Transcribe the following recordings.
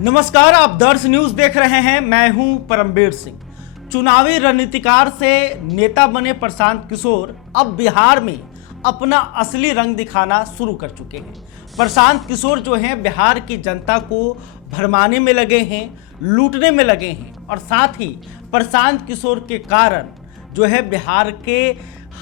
नमस्कार, आप दर्श न्यूज देख रहे हैं। मैं हूं परमवीर सिंह। चुनावी रणनीतिकार से नेता बने प्रशांत किशोर अब बिहार में अपना असली रंग दिखाना शुरू कर चुके हैं। प्रशांत किशोर जो हैं बिहार की जनता को भरमाने में लगे हैं, लूटने में लगे हैं और साथ ही प्रशांत किशोर के कारण जो है बिहार के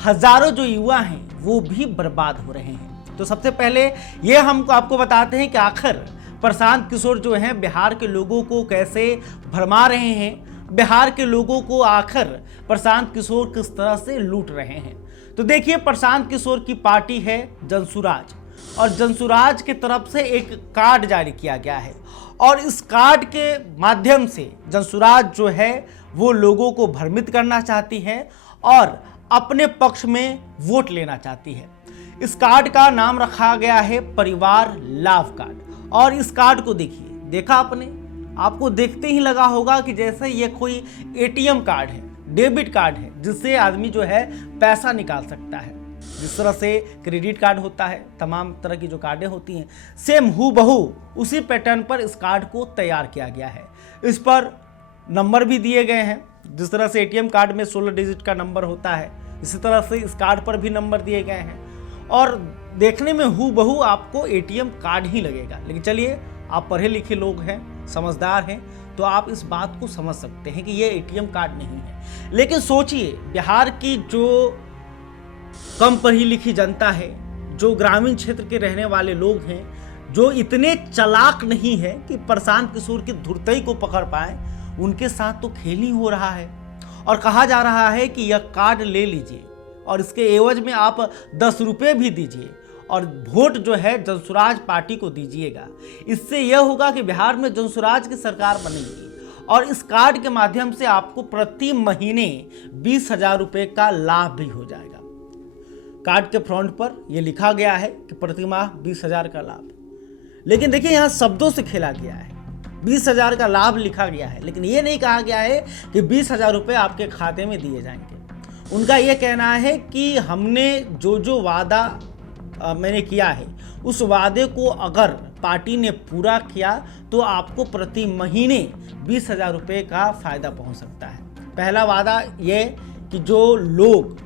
हजारों जो युवा हैं वो भी बर्बाद हो रहे हैं। तो सबसे पहले ये हम आपको बताते हैं कि आखिर प्रशांत किशोर जो हैं बिहार के लोगों को कैसे भरमा रहे हैं, बिहार के लोगों को आखिर प्रशांत किशोर किस तरह से लूट रहे हैं। तो देखिए, प्रशांत किशोर की पार्टी है जनसुराज और जनसुराज की तरफ से एक कार्ड जारी किया गया है और इस कार्ड के माध्यम से जनसुराज जो है वो लोगों को भ्रमित करना चाहती है और अपने पक्ष में वोट लेना चाहती है। इस कार्ड का नाम रखा गया है परिवार लाभ कार्ड और इस कार्ड को देखा आपने, आपको देखते ही लगा होगा कि जैसे ये कोई एटीएम कार्ड है, डेबिट कार्ड है जिससे आदमी जो है पैसा निकाल सकता है। जिस तरह से क्रेडिट कार्ड होता है, तमाम तरह की जो कार्डें होती हैं, सेम हूबहू उसी पैटर्न पर इस कार्ड को तैयार किया गया है। इस पर नंबर भी दिए गए हैं। जिस तरह से एटीएम कार्ड में 16 डिजिट का नंबर होता है, इसी तरह से इस कार्ड पर भी नंबर दिए गए हैं और देखने में हूबहू आपको एटीएम कार्ड ही लगेगा। लेकिन चलिए, आप पढ़े लिखे लोग हैं, समझदार हैं, तो आप इस बात को समझ सकते हैं कि ये एटीएम कार्ड नहीं है। लेकिन सोचिए, बिहार की जो कम पढ़ी लिखी जनता है, जो ग्रामीण क्षेत्र के रहने वाले लोग हैं, जो इतने चालाक नहीं है कि प्रशांत किशोर की धुरतई को पकड़ पाए, उनके साथ तो खेल ही हो रहा है और कहा जा रहा है कि यह कार्ड ले लीजिए और इसके एवज में आप 10 रुपये भी दीजिए और वोट जो है जनसुराज पार्टी को दीजिएगा। इससे यह होगा कि बिहार में जनसुराज की सरकार बनेगी और इस कार्ड के माध्यम से आपको प्रति महीने 20,000 रुपये का लाभ भी हो जाएगा। कार्ड के फ्रंट पर यह लिखा गया है कि प्रति माह 20,000 का लाभ। लेकिन देखिए, यहाँ शब्दों से खेला गया है। 20,000 का लाभ लिखा गया है, लेकिन ये नहीं कहा गया है कि 20,000 रुपये आपके खाते में दिए जाएंगे। उनका ये कहना है कि हमने जो वादा मैंने किया है, उस वादे को अगर पार्टी ने पूरा किया तो आपको प्रति महीने 20,000 रुपये का फ़ायदा पहुंच सकता है। पहला वादा ये कि जो लोग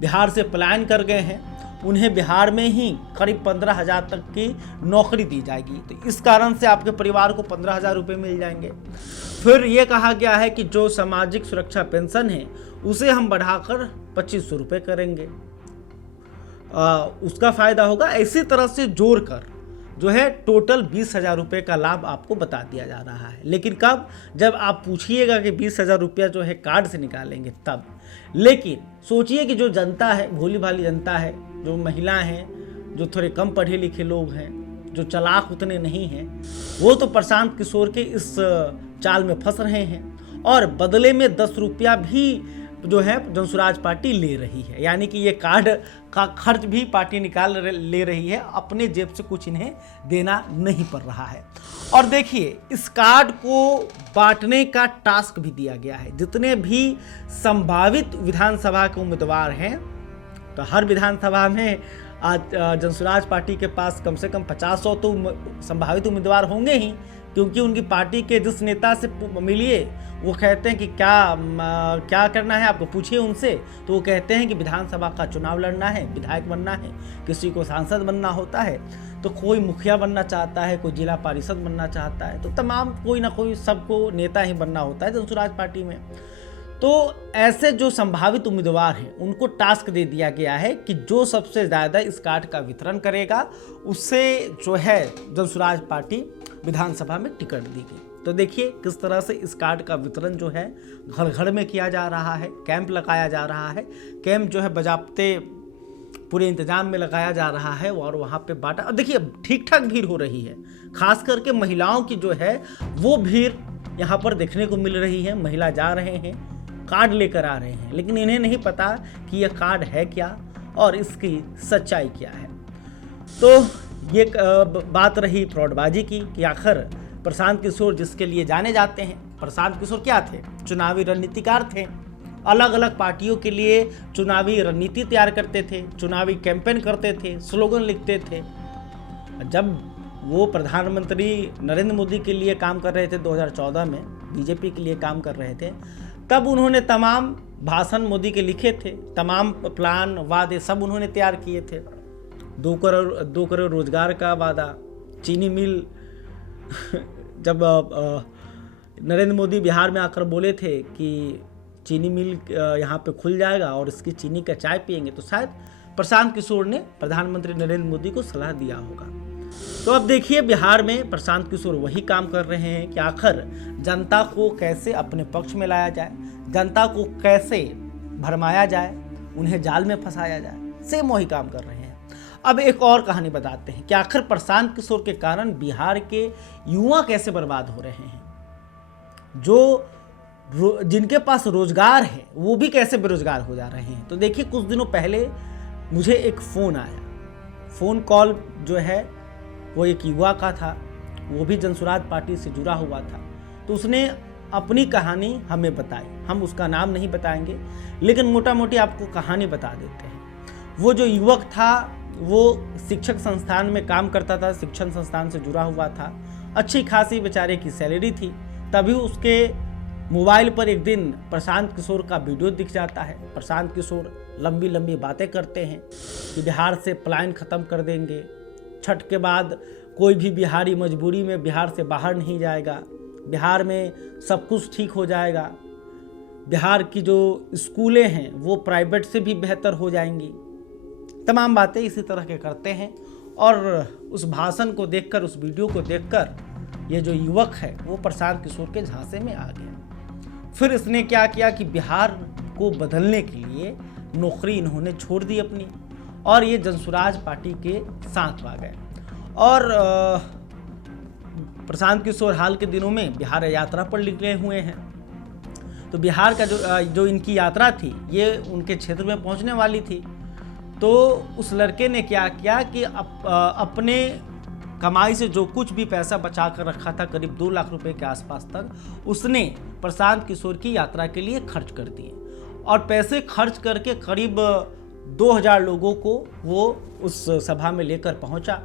बिहार से पलायन कर गए हैं उन्हें बिहार में ही करीब 15,000 तक की नौकरी दी जाएगी, तो इस कारण से आपके परिवार को 15,000 रुपये मिल जाएंगे। फिर ये कहा गया है कि जो सामाजिक सुरक्षा पेंशन है उसे हम बढ़ाकर 2,500 रुपये करेंगे, उसका फ़ायदा होगा। इसी तरह से जोड़कर जो है टोटल 20,000 रुपये का लाभ आपको बता दिया जा रहा है। लेकिन कब? जब आप पूछिएगा कि 20,000 रुपया जो है कार्ड से निकालेंगे तब। लेकिन सोचिए कि जो जनता है, भोली भाली जनता है, जो महिलाएं हैं, जो थोड़े कम पढ़े लिखे लोग हैं, जो चालाक उतने नहीं हैं, वो तो प्रशांत किशोर के इस चाल में फंस रहे हैं और बदले में 10 रुपया भी जो है जनसुराज पार्टी ले रही है। यानी कि ये कार्ड का खर्च भी पार्टी निकाल ले रही है, अपने जेब से कुछ इन्हें देना नहीं पड़ रहा है। और देखिए, इस कार्ड को बांटने का टास्क भी दिया गया है। जितने भी संभावित विधानसभा के उम्मीदवार हैं, तो हर विधानसभा में आज जनसुराज पार्टी के पास कम से कम 50-100 तो संभावित उम्मीदवार होंगे ही, क्योंकि उनकी पार्टी के जिस नेता से मिलिए वो कहते हैं कि क्या करना है आपको, पूछिए उनसे, तो वो कहते हैं कि विधानसभा का चुनाव लड़ना है, विधायक बनना है, किसी को सांसद बनना होता है, तो कोई मुखिया बनना चाहता है, कोई जिला परिषद बनना चाहता है, तो तमाम कोई ना कोई सबको नेता ही बनना होता है जनसुराज पार्टी में। तो ऐसे जो संभावित उम्मीदवार हैं उनको टास्क दे दिया गया है कि जो सबसे ज़्यादा इस कार्ड का वितरण करेगा उससे जो है जनसुराज पार्टी विधानसभा में टिकट दी गई। तो देखिए किस तरह से इस कार्ड का वितरण जो है घर घर में किया जा रहा है, कैंप लगाया जा रहा है, कैंप जो है बजाबते पूरे इंतजाम में लगाया जा रहा है और वहाँ पे बांटा। और देखिए, ठीक ठाक भीड़ हो रही है, खास करके महिलाओं की जो है वो भीड़ यहाँ पर देखने को मिल रही है। महिला जा रहे हैं, कार्ड लेकर आ रहे हैं, लेकिन इन्हें नहीं पता कि यह कार्ड है क्या और इसकी सच्चाई क्या है। तो ये बात रही फ्रॉडबाजी की कि आखिर प्रशांत किशोर जिसके लिए जाने जाते हैं, प्रशांत किशोर क्या थे? चुनावी रणनीतिकार थे। अलग अलग पार्टियों के लिए चुनावी रणनीति तैयार करते थे, चुनावी कैंपेन करते थे, स्लोगन लिखते थे। जब वो प्रधानमंत्री नरेंद्र मोदी के लिए काम कर रहे थे 2014 में, बीजेपी के लिए काम कर रहे थे। तब उन्होंने तमाम भाषण मोदी के लिखे थे, तमाम प्लान वादे सब उन्होंने तैयार किए थे। 2 करोड़ रोजगार का वादा, चीनी मिल जब नरेंद्र मोदी बिहार में आकर बोले थे कि चीनी मिल यहाँ पे खुल जाएगा और इसकी चीनी का चाय पियेंगे, तो शायद प्रशांत किशोर ने प्रधानमंत्री नरेंद्र मोदी को सलाह दिया होगा। तो अब देखिए बिहार में प्रशांत किशोर वही काम कर रहे हैं कि आखिर जनता को कैसे अपने पक्ष में लाया जाए, जनता को कैसे भरमाया जाए, उन्हें जाल में फंसाया जाए, सेम वही काम कर रहे हैं। अब एक और कहानी बताते हैं कि आखिर प्रशांत किशोर के कारण बिहार के युवा कैसे बर्बाद हो रहे हैं, जो जिनके पास रोजगार है वो भी कैसे बेरोजगार हो जा रहे हैं। तो देखिए कुछ दिनों पहले मुझे एक फ़ोन आया, फ़ोन कॉल जो है वो एक युवा का था, वो भी जनसुराज पार्टी से जुड़ा हुआ था। तो उसने अपनी कहानी हमें बताई, हम उसका नाम नहीं बताएंगे लेकिन मोटा मोटी आपको कहानी बता देते हैं। वो जो युवक था वो शिक्षक संस्थान में काम करता था, शिक्षण संस्थान से जुड़ा हुआ था, अच्छी खासी बेचारे की सैलरी थी। तभी उसके मोबाइल पर एक दिन प्रशांत किशोर का वीडियो दिख जाता है। प्रशांत किशोर लंबी लंबी बातें करते हैं कि बिहार से पलायन ख़त्म कर देंगे, छठ के बाद कोई भी बिहारी मजबूरी में बिहार से बाहर नहीं जाएगा, बिहार में सब कुछ ठीक हो जाएगा, बिहार की जो स्कूलें हैं वो प्राइवेट से भी बेहतर हो जाएंगी। तमाम बातें इसी तरह के करते हैं और उस भाषण को देखकर, उस वीडियो को देखकर ये जो युवक है वो प्रशांत किशोर के झांसे में आ गया। फिर इसने क्या किया कि बिहार को बदलने के लिए नौकरी इन्होंने छोड़ दी अपनी और ये जनसुराज पार्टी के साथ आ गए। और प्रशांत किशोर हाल के दिनों में बिहार यात्रा पर निकले हुए हैं। तो बिहार का जो इनकी यात्रा थी ये उनके क्षेत्र में पहुंचने वाली थी। तो उस लड़के ने क्या किया कि अपने कमाई से जो कुछ भी पैसा बचा कर रखा था, करीब 2 लाख रुपए के आसपास तक, उसने प्रशांत किशोर की यात्रा के लिए खर्च कर दिए और पैसे खर्च करके करीब 2000 लोगों को वो उस सभा में लेकर पहुंचा।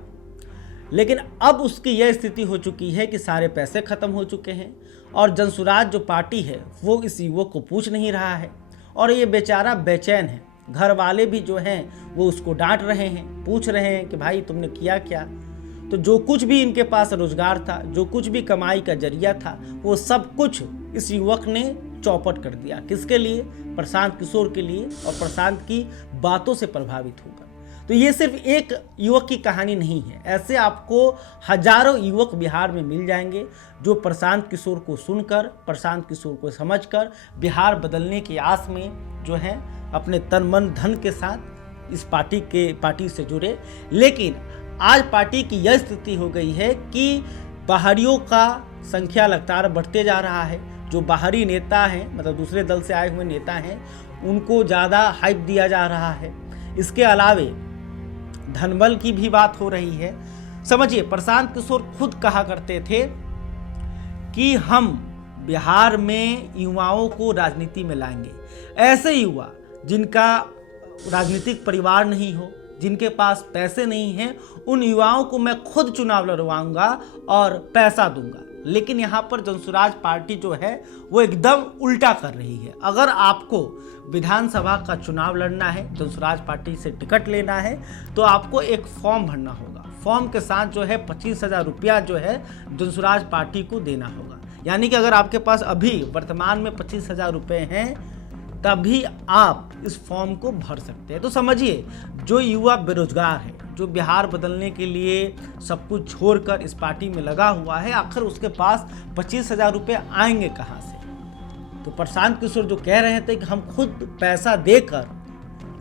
लेकिन अब उसकी यह स्थिति हो चुकी है कि सारे पैसे खत्म हो चुके हैं और जनसुराज जो पार्टी है वो इस युवक को पूछ नहीं रहा है और ये बेचारा बेचैन है। घर वाले भी जो हैं वो उसको डांट रहे हैं, पूछ रहे हैं कि भाई तुमने किया क्या। तो जो कुछ भी इनके पास रोजगार था, जो कुछ भी कमाई का जरिया था, वो सब कुछ इस युवक ने चौपट कर दिया। किसके लिए? प्रशांत किशोर के लिए और प्रशांत की बातों से प्रभावित होकर। तो ये सिर्फ एक युवक की कहानी नहीं है, ऐसे आपको हजारों युवक बिहार में मिल जाएंगे जो प्रशांत किशोर को सुनकर, प्रशांत किशोर को समझकर बिहार बदलने की आस में जो है अपने तन मन धन के साथ इस पार्टी से जुड़े। लेकिन आज पार्टी की यह स्थिति हो गई है कि बाहरियों का संख्या लगातार बढ़ते जा रहा है। जो बाहरी नेता हैं, मतलब दूसरे दल से आए हुए नेता हैं, उनको ज़्यादा हाइप दिया जा रहा है। इसके अलावे धनबल की भी बात हो रही है। समझिए, प्रशांत किशोर खुद कहा करते थे कि हम बिहार में युवाओं को राजनीति में लाएंगे। ऐसे युवा जिनका राजनीतिक परिवार नहीं हो, जिनके पास पैसे नहीं हैं, उन युवाओं को मैं खुद चुनाव लड़वाऊंगा और पैसा दूंगा। लेकिन यहाँ पर जनसुराज पार्टी जो है वो एकदम उल्टा कर रही है। अगर आपको विधानसभा का चुनाव लड़ना है, जनसुराज पार्टी से टिकट लेना है, तो आपको एक फॉर्म भरना होगा। फॉर्म के साथ जो है 25,000 रुपया जो है जनसुराज पार्टी को देना होगा। यानी कि अगर आपके पास अभी वर्तमान में 25,000 रुपये हैं तभी आप इस फॉर्म को भर सकते हैं। तो समझिए, जो युवा बेरोजगार है, जो बिहार बदलने के लिए सब कुछ छोड़कर इस पार्टी में लगा हुआ है, आखिर उसके पास 25,000 रुपये आएंगे कहाँ से? तो प्रशांत किशोर जो कह रहे थे कि हम खुद पैसा देकर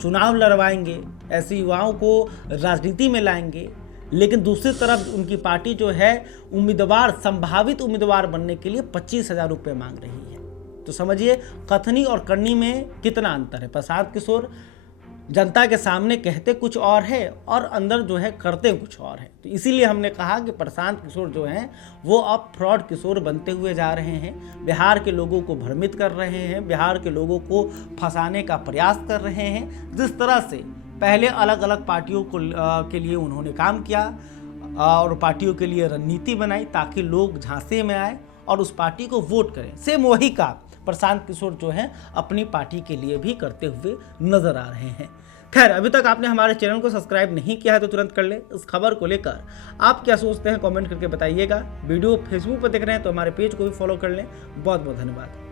चुनाव लड़वाएंगे, ऐसे युवाओं को राजनीति में लाएंगे, लेकिन दूसरी तरफ उनकी पार्टी जो है उम्मीदवार, संभावित उम्मीदवार बनने के लिए 25,000 रुपये मांग रही है। तो समझिए कथनी और करनी में कितना अंतर है। प्रशांत किशोर जनता के सामने कहते कुछ और है और अंदर जो है करते कुछ और है। तो इसीलिए हमने कहा कि प्रशांत किशोर जो हैं वो अब फ्रॉड किशोर बनते हुए जा रहे हैं, बिहार के लोगों को भ्रमित कर रहे हैं, बिहार के लोगों को फंसाने का प्रयास कर रहे हैं। जिस तरह से पहले अलग अलग पार्टियों के लिए उन्होंने काम किया, और पार्टियों के लिए रणनीति बनाई ताकि लोग झांसे में आए और उस पार्टी को वोट करें। सेम वही काम प्रशांत किशोर जो है अपनी पार्टी के लिए भी करते हुए नजर आ रहे हैं। खैर, अभी तक आपने हमारे चैनल को सब्सक्राइब नहीं किया है तो तुरंत कर ले। इस खबर को लेकर आप क्या सोचते हैं कमेंट करके बताइएगा। वीडियो फेसबुक पर देख रहे हैं तो हमारे पेज को भी फॉलो कर लें। बहुत बहुत धन्यवाद।